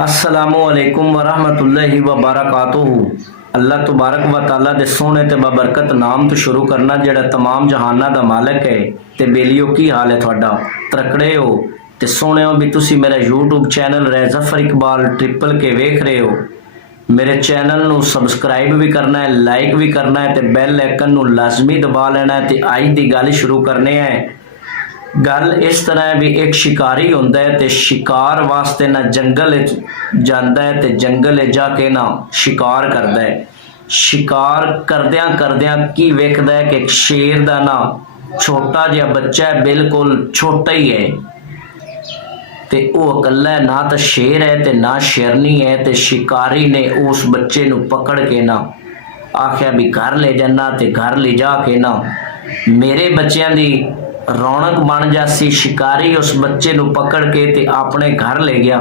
अस्सलामुअलैकुम वरहमतुल्लाहि वबरकातुहू। अल्लाह तबारक व तआला दे सोहने ते बबरकत नाम तो शुरू करना जेड़ा तमाम जहाना दा मालिक है। ते बेलियो की हाल है तुहाडा? तकड़े हो ते सोहणियो भी तुसी मेरा YouTube channel Zafar Iqbal triple के वेख रहे हो। मेरे चैनल नू सबसक्राइब भी करना है, लाइक भी करना है ते बैल आइकन नू लाजमी दबा लेना है। ते अज दी गल शुरू करने हैं। गल इस तरह है भी एक शिकारी होंदा है ते शिकार वास्ते ना जंगल जांदा है ते जंगल जाके ना शिकार करदा है। शिकार करदियां करदियां की वेखदा है कि एक शेर दा ना छोटा जिहा बच्चा है, बिल्कुल छोटा ही है ते वो अकला है, ना तो शेर है ते ना शेरनी है। ते शिकारी ने उस बच्चे नू पकड़ के ना आख्या भी घर ले जाना ते घर ले जाके ना मेरे बच्चों की रौनक बन जासी। शिकारी उस बच्चे नू पकड़ के ते अपने घर ले गया।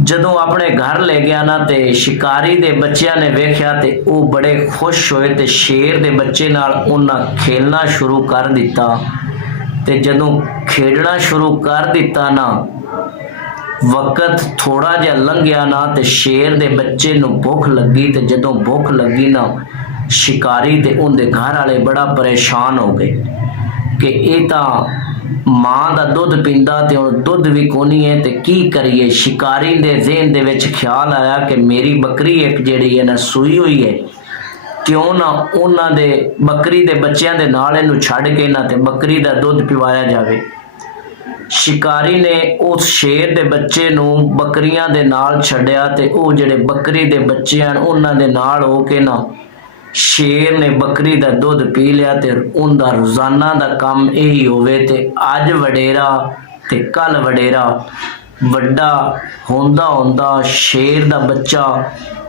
जदों अपने घर ले गया ना ते शिकारी दे बच्चों ने वेख्या ते वो बड़े खुश होए ते शेर दे बच्चे नाल उन्हां खेलना शुरू कर दिता। ते जदों खेडना शुरू कर दिता ना वक्त थोड़ा जिहा लंघिया ना ते शेर दे बच्चे नू भुख लगी। ते जदों भुख लगी ना शिकारी ते उनके घर वाले बड़ा परेशान हो गए कि ये तो माँ का दुध पींदा ते हुण दुध भी कोनी है ते की करिए। शिकारी दे ज़हन दे विच ख्याल आया कि मेरी बकरी एक जिहड़ी है ना सूई हुई है, क्यों ना उन्हां दे बकरी दे बच्चों के नाल इहनूं छड्ड के ना ते बकरी दा दुध पिवाया जावे। शिकारी ने उस शेर दे बच्चे नू बकरियां दे नाल छड्डिया ते वो जिहड़े बकरी दे बच्चे हैं उन्हां दे नाल हो के ना शेर ने बकरी दा दुध पी लिया। ते उनका रोजाना का काम यही होवे ते अज वडेरा ते कल वडेरा। वड्डा होंदा होंदा शेर दा बच्चा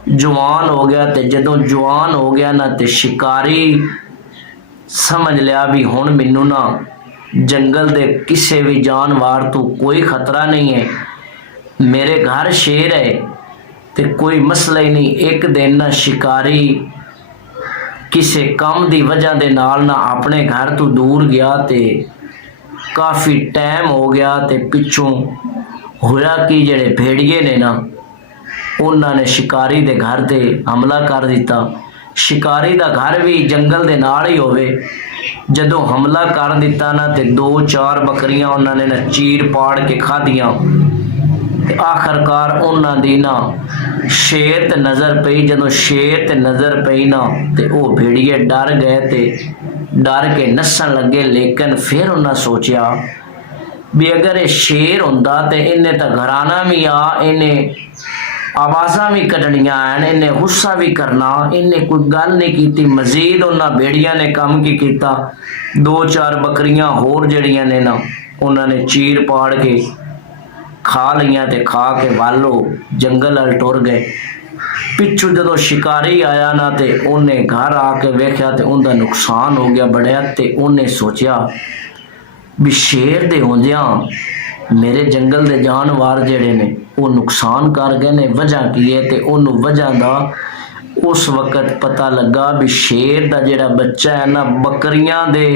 जवान हो गया ते जदों जवान हो गया ना ते शिकारी समझ लिया भी हुण मैनू ना जंगल दे किसी भी जानवर तो कोई खतरा नहीं है, मेरे घर शेर है ते कोई मसला ही नहीं। एक दिन ना शिकारी किसी काम की वजह दे नाल ना अपने घर तो दूर गया ते काफ़ी टाइम हो गया ते पिछों होया कि जेड़े भेड़िए ने ना उन्होंने शिकारी दे घर ते हमला कर दिता। शिकारी दा घर भी जंगल दे नाल ही होवे। जदों हमला कर दिता ना ते दो चार बकरियां उन्होंने ना चीर पाड़ के खादियां ते आखिरकार उन्हां दी ना शेर ते नज़र पई। जदों शेर ते नज़र पई ना ते वो भेड़िए डर गए ते डर के नस्सन लगे। लेकिन फिर उन्हें सोचा भी अगर ये शेर होंदा ते इन्हें तो घराना भी आ, इन्हें आवाज़ा भी कढ़निया हैं, इन्हें गुस्सा भी करना, इन्हें कोई गल नहीं की। मजीद उन्होंने भेड़िया ने काम की किया, दो चार बकरियां होर जड़ियां ने ना उन्होंने चीर पाड़ के खा लिया ते खा के वालो जंगल अल टुर गए। पिछू जदों शिकारी आया ना ते उन्हें घर आके वेख्या ते उनका नुकसान हो गया बड़ा। ते उन्हें सोचा भी शेर दे होंदियां मेरे जंगल दे जानवर जेड़े ने वो नुकसान कर गए ने, वजह की है। ते उन्होंने वजह का उस वक्त पता लगा भी शेर दा जेड़ा बच्चा है ना बकरियां दे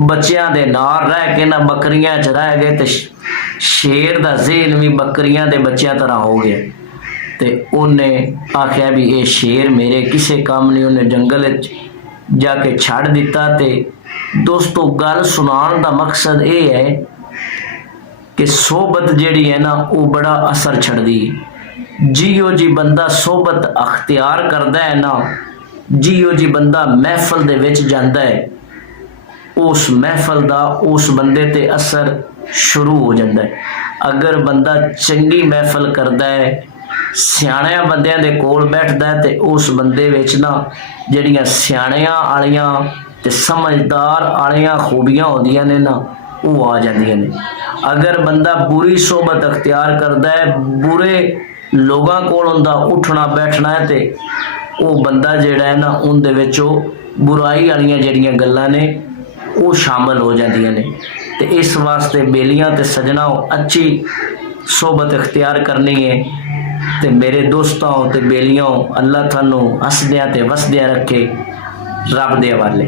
बच्चों दे नाल रह के ना बकरियां च रह गए ते शेर दा ज़हन भी बकरियां दे बच्चों तरह हो गया। ते उन्हें आख्या भी ये शेर मेरे किसी काम नहीं, उन्हें जंगल जाके छड़ दिता। ते दोस्तों गल सुनान दा मकसद ये है कि सोबत जिहड़ी है ना वो बड़ा असर छड़दी। जियो जी बंदा सोबत अख्तियार करदा है ना, जियो जी बंदा महफल दे विच जांदा है, उस महफल दा उस बंदे ते असर शुरू हो जाता है। अगर बंदा चंगी महफल करता है, सियाणिया बंदियां दे कोल बैठदा है ते उस बंदे विच ना जिहड़ियां सियाणियां आलियां ते समझदार आलियां खूबियां होंदियां ने ना वो आ जांदियां ने। अगर बंदा बुरी सोबत अख्तियार करता है, बुरे लोगों कोल उनदा उठना बैठना है ते वो बंदा जिहड़ा है ना उनदे विच बुराई वालियां जिहड़ियां गल्लां ने वो शामिल हो जांदियां ने। ते इस वास्ते बेलियां ते सजना अच्छी सोबत अख्तियार करनी है। ते मेरे दोस्तों ते बेलियों अल्लाह थानू हसदियां ते वसदियां रखे। रब दे हवाले।